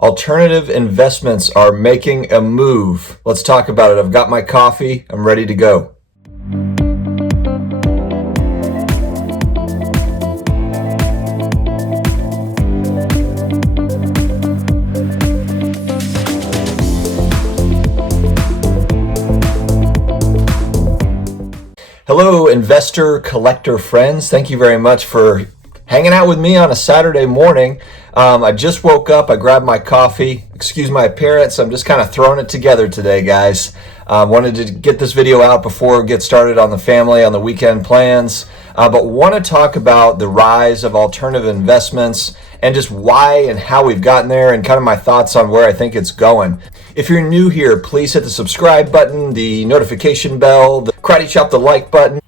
Alternative investments are making a move. Let's talk about it. I've got my coffee. I'm ready to go. Hello, investor collector friends. Thank you very much for hanging out with me on a Saturday morning. I just woke up, I grabbed my coffee. Excuse my appearance, I'm just kind of throwing it together today, guys. Wanted to get this video out before we get started on the family, on the weekend plans, but want to talk about the rise of alternative investments and just why and how we've gotten there and kind of my thoughts on where I think it's going. If you're new here, please hit the subscribe button, the notification bell, the karate chop, the like button,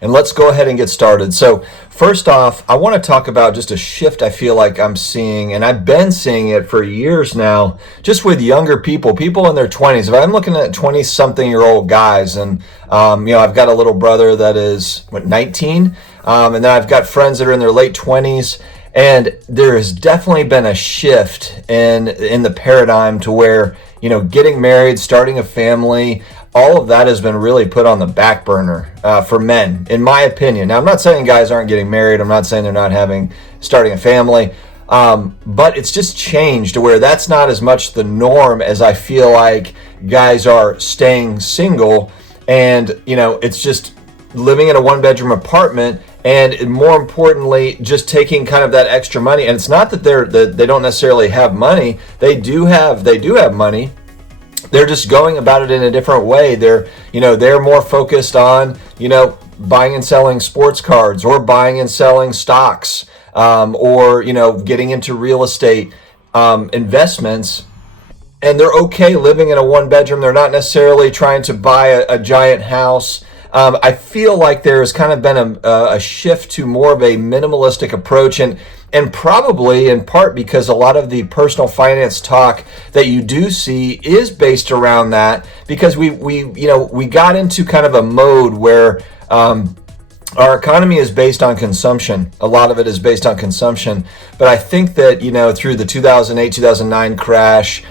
and let's go ahead and get started. So first off, I want to talk about just a shift I feel like I'm seeing, and I've been seeing it for years now, just with younger people in their 20s. If I'm looking at 20-something-year-old guys, and I've got a little brother that is 19, and then I've got friends that are in their late 20s, and there has definitely been a shift in the paradigm to where, getting married, starting a family, all of that has been really put on the back burner for men, in my opinion. Now, I'm not saying guys aren't getting married. I'm not saying they're not starting a family. But it's just changed to where that's not as much the norm as I feel like guys are staying single. And, it's just living in a one-bedroom apartment. And more importantly, just taking kind of that extra money. And it's not that they don't necessarily have money. They do have money. They're just going about it in a different way. They're more focused on, buying and selling sports cards, or buying and selling stocks, or, getting into real estate investments. And they're okay living in a one bedroom. They're not necessarily trying to buy a giant house. I feel like there has kind of been a shift to more of a minimalistic approach, and probably in part because a lot of the personal finance talk that you do see is based around that, because we got into kind of a mode where our economy is based on consumption. A lot of it is based on consumption. But I think that, through the 2008, 2009 crash,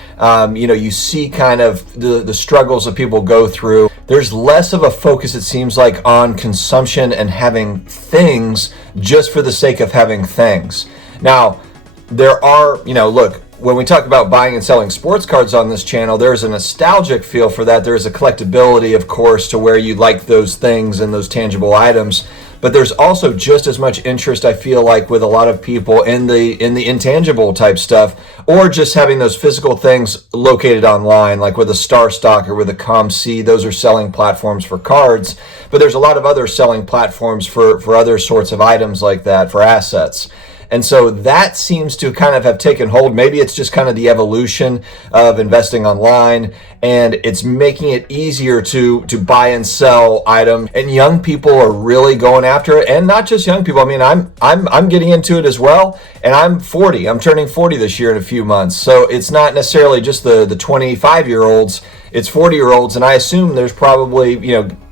you see kind of the struggles that people go through. There's less of a focus, it seems like, on consumption and having things just for the sake of having things. Now, there are, look, when we talk about buying and selling sports cards on this channel, there's a nostalgic feel for that. There's a collectability, of course, to where you like those things and those tangible items. But there's also just as much interest, I feel like, with a lot of people in the intangible type stuff, or just having those physical things located online, like with a Star Stock or with a ComC. Those are selling platforms for cards. But there's a lot of other selling platforms for other sorts of items like that, for assets. And so that seems to kind of have taken hold. Maybe it's just kind of the evolution of investing online, and it's making it easier to buy and sell items. And young people are really going after it, and not just young people. I mean, I'm getting into it as well, and I'm 40. I'm turning 40 this year in a few months. So it's not necessarily just the 25-year-olds. It's 40-year-olds, and I assume there's probably,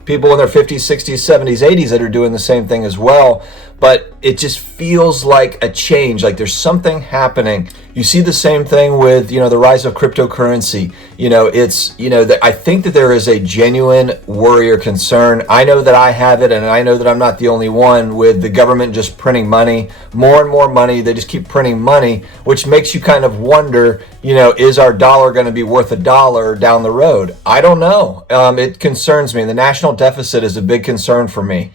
people in their 50s, 60s, 70s, 80s that are doing the same thing as well. But it just feels like a change, like there's something happening. You see the same thing with, the rise of cryptocurrency. I think that there is a genuine worry or concern. I know that I have it, and I know that I'm not the only one, with the government just printing money, more and more money. They just keep printing money, which makes you kind of wonder, is our dollar going to be worth $1 down the road? I don't know. It concerns me. The national deficit is a big concern for me.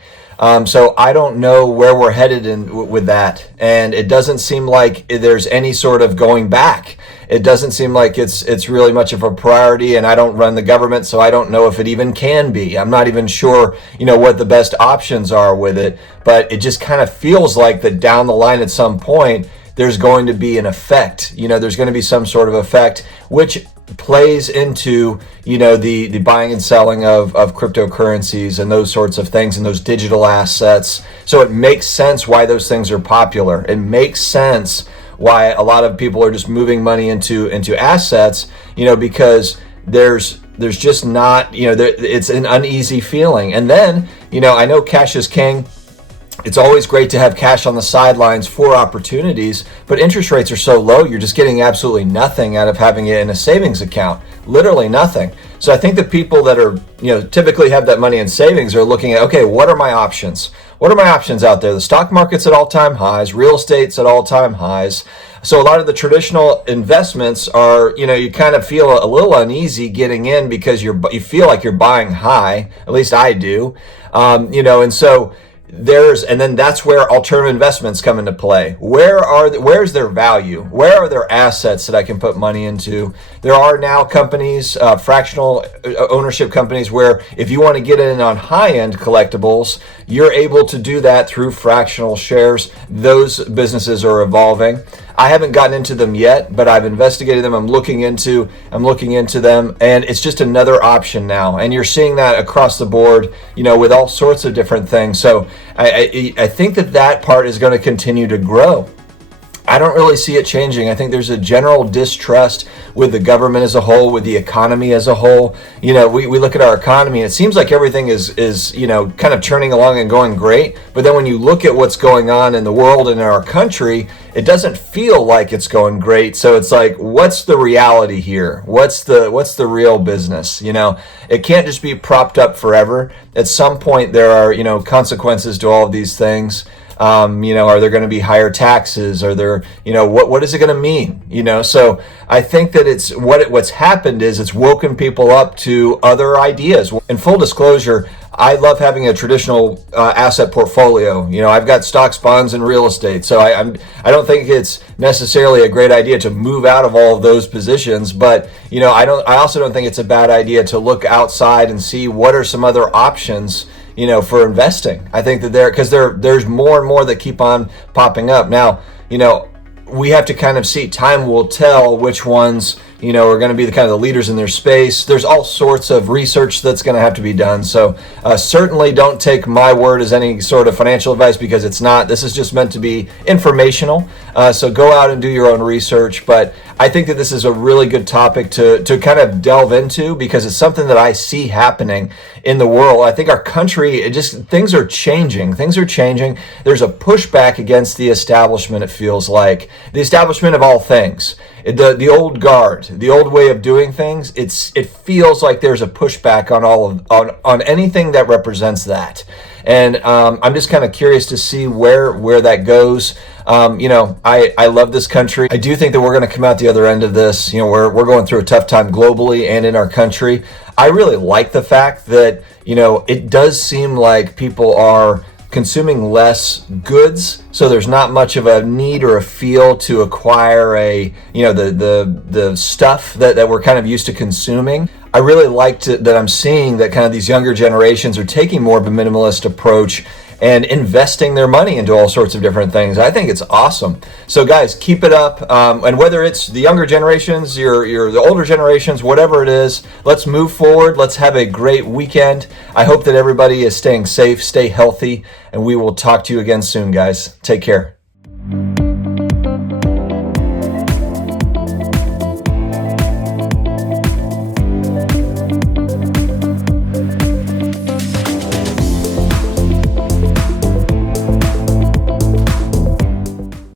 So I don't know where we're headed with that, and it doesn't seem like there's any sort of going back. It doesn't seem like it's really much of a priority, and I don't run the government, so I don't know if it even can be. I'm not even sure, what the best options are with it, but it just kind of feels like that down the line at some point, there's going to be an effect. There's going to be some sort of effect, which plays into, the buying and selling of cryptocurrencies and those sorts of things and those digital assets. So it makes sense why those things are popular. It makes sense why a lot of people are just moving money into assets, because there's just not, it's an uneasy feeling. And then, I know cash is king. It's always great to have cash on the sidelines for opportunities, but interest rates are so low, you're just getting absolutely nothing out of having it in a savings account. Literally nothing. So I think the people that are, typically have that money in savings are looking at, okay, what are my options? What are my options out there? The stock market's at all-time highs, real estate's at all-time highs. So a lot of the traditional investments are, you kind of feel a little uneasy getting in because you feel like you're buying high. At least I do. And so and then that's where alternative investments come into play. Where's their value? Where are their assets that I can put money into? There are now companies, fractional ownership companies, where if you want to get in on high-end collectibles, you're able to do that through fractional shares. Those businesses are evolving. I haven't gotten into them yet, but I've investigated them. I'm looking into them, and it's just another option now. And you're seeing that across the board, with all sorts of different things. So I think that part is going to continue to grow. I don't really see it changing. I think there's a general distrust with the government as a whole, with the economy as a whole. We look at our economy, and it seems like everything is kind of churning along and going great. But then when you look at what's going on in the world and in our country, it doesn't feel like it's going great. So it's like, what's the reality here? What's the real business? It can't just be propped up forever. At some point, there are consequences to all of these things. Are there going to be higher taxes? Are there, what is it going to mean? So I think that what's happened is it's woken people up to other ideas. In full disclosure, I love having a traditional asset portfolio. I've got stocks, bonds, and real estate. So I don't think it's necessarily a great idea to move out of all of those positions. But I also don't think it's a bad idea to look outside and see what are some other options for investing. I think that there's more and more that keep on popping up. Now, we have to kind of see, time will tell which ones, are going to be the kind of the leaders in their space. There's all sorts of research that's going to have to be done. So certainly don't take my word as any sort of financial advice, because it's not. This is just meant to be informational. So go out and do your own research. But I think that this is a really good topic to kind of delve into, because it's something that I see happening in the world. I think our country, things are changing. Things are changing. There's a pushback against the establishment, it feels like. The establishment of all things. The old guard, the old way of doing things. It feels like there's a pushback on anything that represents that. And I'm just kind of curious to see where that goes. I love this country. I do think that we're going to come out the other end of this. We're going through a tough time globally and in our country. I really like the fact that, it does seem like people are consuming less goods, so there's not much of a need or a feel to acquire the stuff that we're kind of used to consuming. I really liked it that I'm seeing that kind of these younger generations are taking more of a minimalist approach and investing their money into all sorts of different things. I think it's awesome. So guys, keep it up. And whether it's the younger generations, the older generations, whatever it is, let's move forward. Let's have a great weekend. I hope that everybody is staying safe, stay healthy, and we will talk to you again soon, guys. Take care.